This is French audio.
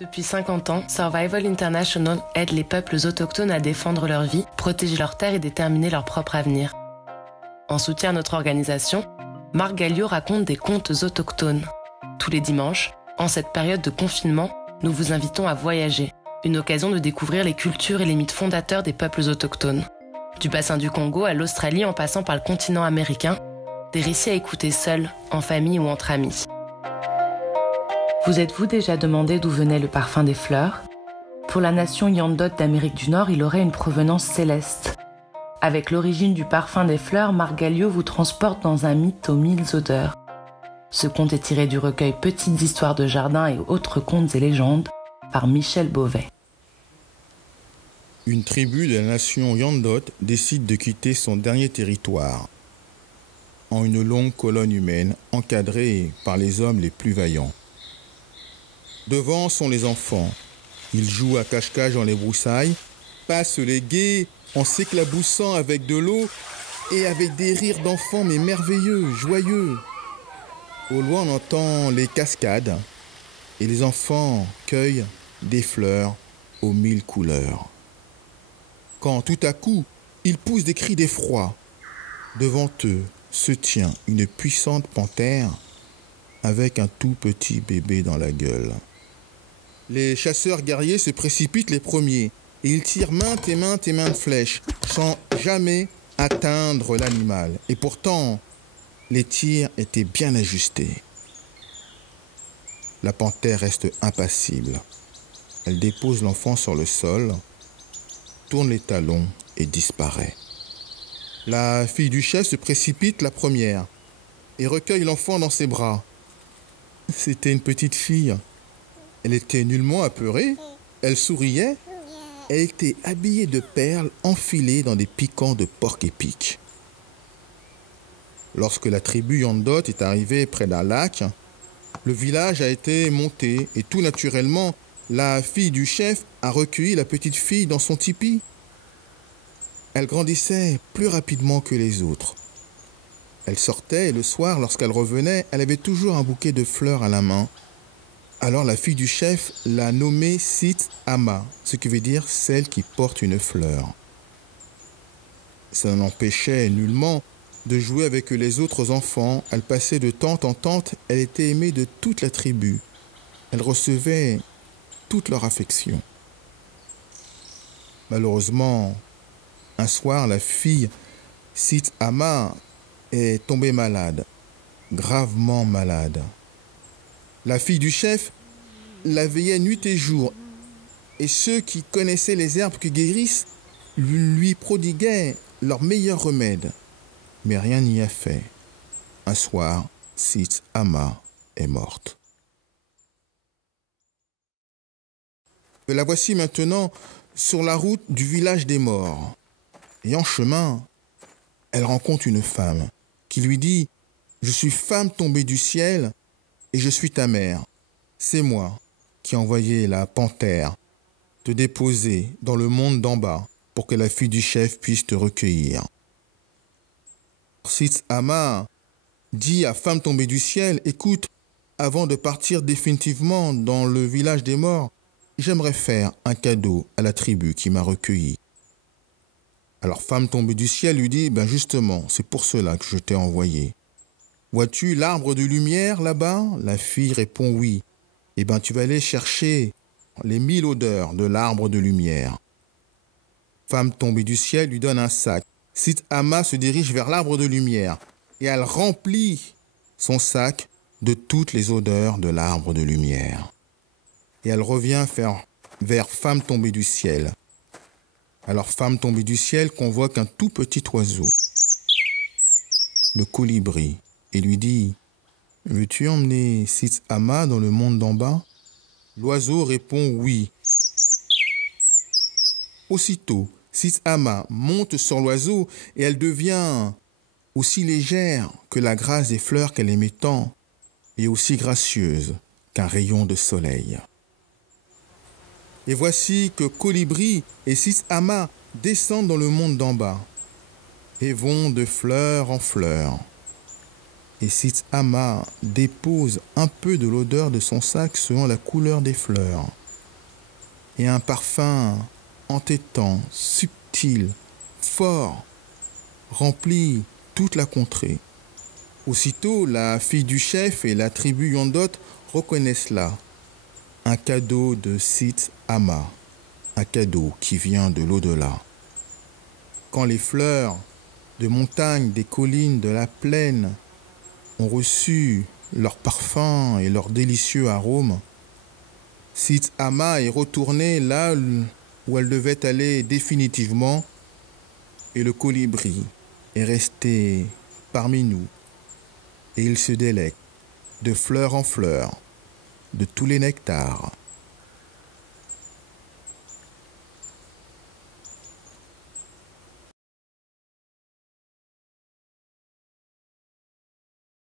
Depuis 50 ans, Survival International aide les peuples autochtones à défendre leur vie, protéger leurs terres et déterminer leur propre avenir. En soutien à notre organisation, Marc Gallio raconte des contes autochtones. Tous les dimanches, en cette période de confinement, nous vous invitons à voyager, une occasion de découvrir les cultures et les mythes fondateurs des peuples autochtones. Du bassin du Congo à l'Australie en passant par le continent américain, des récits à écouter seuls, en famille ou entre amis. Vous êtes-vous déjà demandé d'où venait le parfum des fleurs ? Pour la nation Yandot d'Amérique du Nord, il aurait une provenance céleste. Avec l'origine du parfum des fleurs, Marc Gallio vous transporte dans un mythe aux 1000 odeurs. Ce conte est tiré du recueil Petites histoires de jardin et autres contes et légendes par Michel Beauvais. Une tribu de la nation Yandot décide de quitter son dernier territoire en une longue colonne humaine encadrée par les hommes les plus vaillants. Devant sont les enfants. Ils jouent à cache-cache dans les broussailles, passent les gués en s'éclaboussant avec de l'eau et avec des rires d'enfants mais merveilleux, joyeux. Au loin, on entend les cascades et les enfants cueillent des fleurs aux 1000 couleurs. Quand tout à coup, ils poussent des cris d'effroi. Devant eux se tient une puissante panthère avec un tout petit bébé dans la gueule. Les chasseurs guerriers se précipitent les premiers et ils tirent maintes et maintes flèches sans jamais atteindre l'animal. Et pourtant, les tirs étaient bien ajustés. La panthère reste impassible. Elle dépose l'enfant sur le sol, tourne les talons et disparaît. La fille du chef se précipite la première et recueille l'enfant dans ses bras. C'était une petite fille. Elle était nullement apeurée, elle souriait, elle était habillée de perles enfilées dans des piquants de porc-épic. Lorsque la tribu Yandot est arrivée près d'un lac, le village a été monté et tout naturellement, la fille du chef a recueilli la petite fille dans son tipi. Elle grandissait plus rapidement que les autres. Elle sortait et le soir, lorsqu'elle revenait, elle avait toujours un bouquet de fleurs à la main. Alors la fille du chef l'a nommée Sit Ama, ce qui veut dire celle qui porte une fleur. Ça n'empêchait nullement de jouer avec les autres enfants. Elle passait de tante en tante, elle était aimée de toute la tribu. Elle recevait toute leur affection. Malheureusement, un soir, la fille Sit Ama est tombée malade, gravement malade. La fille du chef la veillait nuit et jour, et ceux qui connaissaient les herbes qui guérissent lui prodiguaient leurs meilleurs remèdes. Mais rien n'y a fait. Un soir, Sit Ama est morte. Et la voici maintenant sur la route du village des morts. Et en chemin, elle rencontre une femme qui lui dit « Je suis femme tombée du ciel et je suis ta mère. C'est moi qui ai envoyé la panthère te déposer dans le monde d'en bas pour que la fille du chef puisse te recueillir. » Sit Ama dit à femme tombée du ciel « Écoute, avant de partir définitivement dans le village des morts, j'aimerais faire un cadeau à la tribu qui m'a recueilli. » Alors femme tombée du ciel lui dit « Ben justement, c'est pour cela que je t'ai envoyé. Vois-tu l'arbre de lumière là-bas ?» La fille répond « Oui. » Eh bien, tu vas aller chercher les 1000 odeurs de l'arbre de lumière. Femme tombée du ciel lui donne un sac. Sit Ama se dirige vers l'arbre de lumière et elle remplit son sac de toutes les odeurs de l'arbre de lumière. Et elle revient vers femme tombée du ciel. Alors femme tombée du ciel convoque un tout petit oiseau, le colibri, et lui dit « Veux-tu emmener Sit Ama dans le monde d'en bas ?» L'oiseau répond « Oui ». Aussitôt, Sit Ama monte sur l'oiseau et elle devient aussi légère que la grâce des fleurs qu'elle aimait tant et aussi gracieuse qu'un rayon de soleil. Et voici que Colibri et Sit Ama descendent dans le monde d'en bas et vont de fleur en fleur. Et Sit Ama dépose un peu de l'odeur de son sac selon la couleur des fleurs. et un parfum entêtant, subtil, fort, remplit toute la contrée. Aussitôt, la fille du chef et la tribu Yondot reconnaissent là un cadeau de Sith Ama, un cadeau qui vient de l'au-delà. Quand les fleurs de montagne, des collines, de la plaine ont reçu leur parfum et leur délicieux arôme, Sith Ama est retournée là où elle devait aller définitivement, et le colibri est resté parmi nous, et il se délecte de fleur en fleur de tous les nectars.